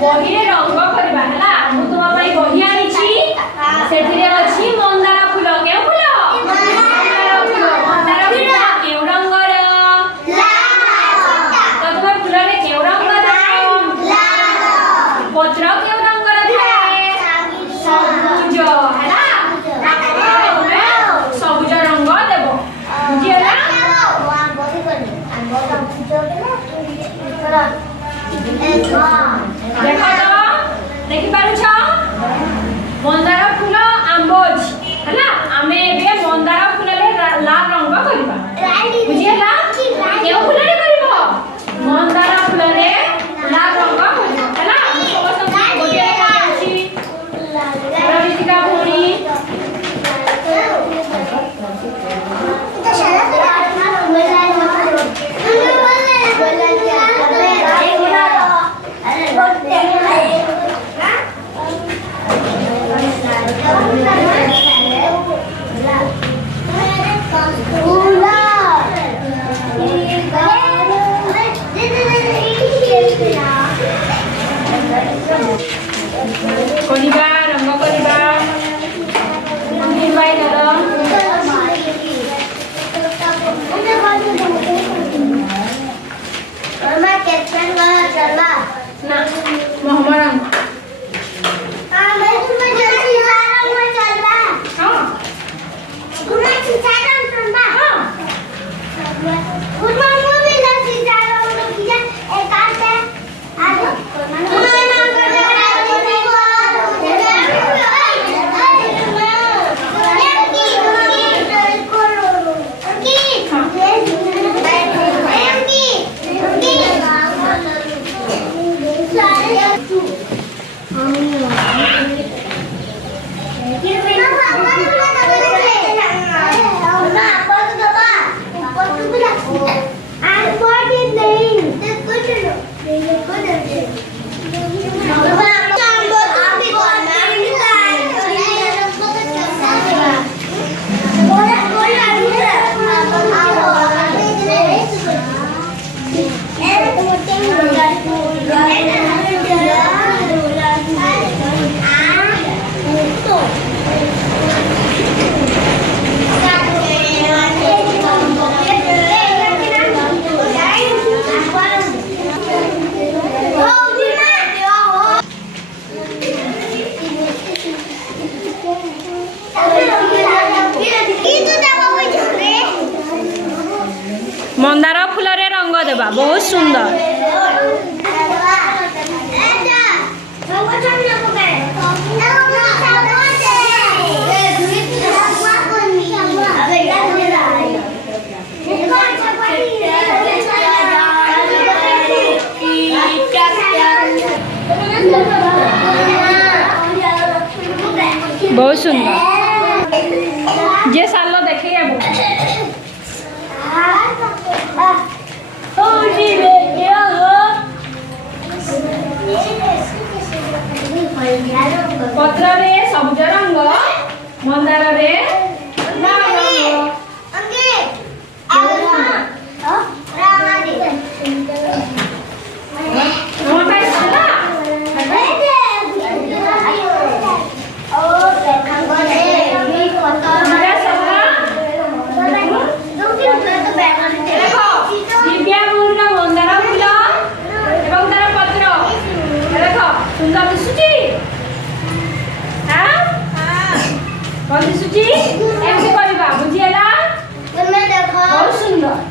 बही रे रंग करबा हला मु तुम पई बही आनी छी सेथिरे अछि मंदार फूल के फूल मंदार फूल के रंग रे लाल तो तुम फूल रे के रंग रे लाल पत्र के रंग रे थाए सबुज हला सबुज रंग देबो बुझियला देखो तो देखि पारुछ मंदार फूल आंबोज हला आमे बे मंदार फूल ले लाल रंग करबा बुझियला के फूल रे करबो मंदार फूल रे लाल रंग करबो हला सब गोटे अछि प्रवितिका भोणी करिबा रंग करिबा निर्वाय कर मामा कैप्टन वाला चला ना मोहम्मद हां मैं तुम्हें जल्दी सारा में चलबा हां तुम्हें सिखाना चलबा हां उनमा मूवी ला सिखाना तो किया एक आते आ जाओ नाम कर दे मंदार फूल रे रंग देबा बहुत सुंदर बहुत सुंदर जे सालो देखे आबो पत्र रे सबुज रंग मंदार रे लाल रंग अंगे रामादी नोट पाई सला ओ देखा गए मी फोटो मेरा सला तो बैठा देखो दिव्या फूल का मंदार फूल एवं तार पत्र देखो सुंदर दिसुची हां हां कौन दिसुची एमसी करबा बुझियला तुम्हें देखो बहुत सुंदर